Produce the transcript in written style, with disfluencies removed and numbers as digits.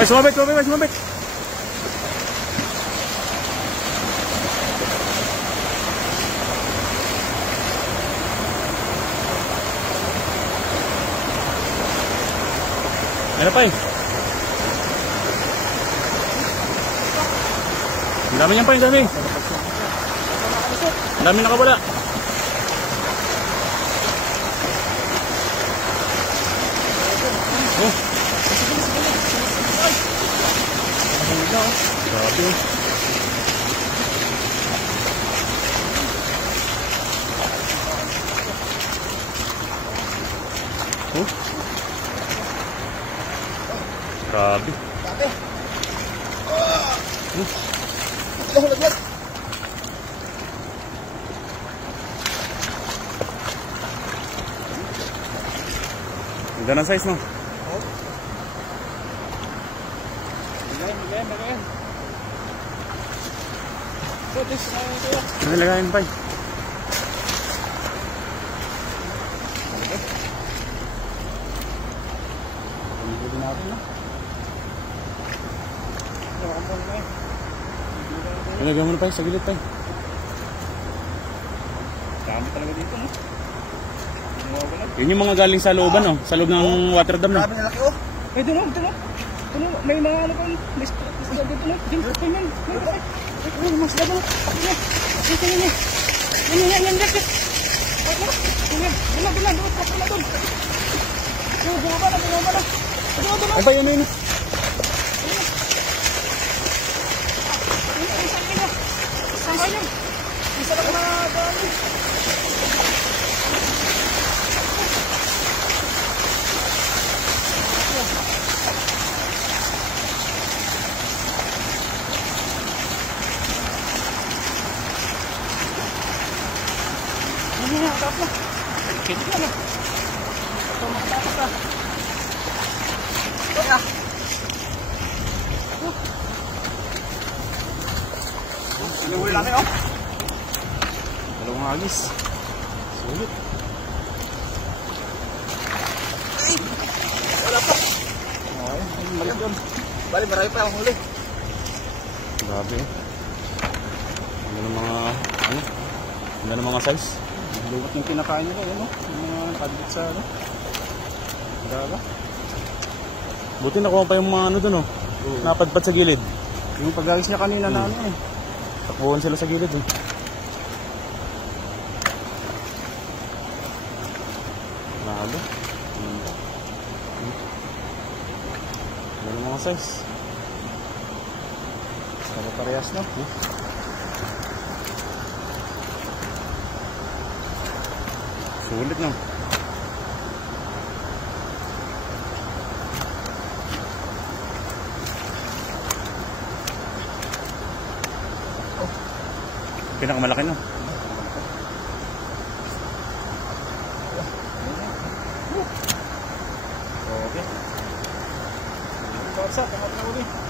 Ay, sumabit, sumabit, sumabit. Ano pa eh? Ang dami niyan pa, ang dami. Ang dami nakawala. Oh. Grabe. Oh. Grabe. Ganda ng size, no? Ano lagayin pa eh? Ilagay mo na pa eh, sa gilid pa eh. Dami talaga dito, no? Yun yung mga galing sa looban, no? Sa loob ng water dam, no? Grabe na laki, oh. Eh, doon, doon. May mga ano pa, may isda dito, no? Diyan, tingnan. Ay, mas dito, no? Pakina. Dito, yan. Yan. Doon. Bumaba na. Ay ba, yun. Sama yun. Isa lang na dami. Ini na, tapos na. Kaya na. Ito, makatapos na. Ito na. Inuwi namin, oh. Dalawang agis. Sulit. Ay! Wala pa. Ay, malit yun. Bali, marami pa ang huli. Grabe. Ano ng mga, ano? Ano ng mga size? Lumat yung kinakain nila, yun, oh. Yung mga kadbit sa, ano. Grabe. Buti nakuha pa yung mga ano dun, oh. Napadpad sa gilid. Yung pag-agis niya kanina na ano, eh. Takbuhan sila sa gilid, eh. Grabe. Ano ng mga size? Parehas, no? Sulit, no? Pinakamalaki, no? Okay. Bawat sa, pangat na uli.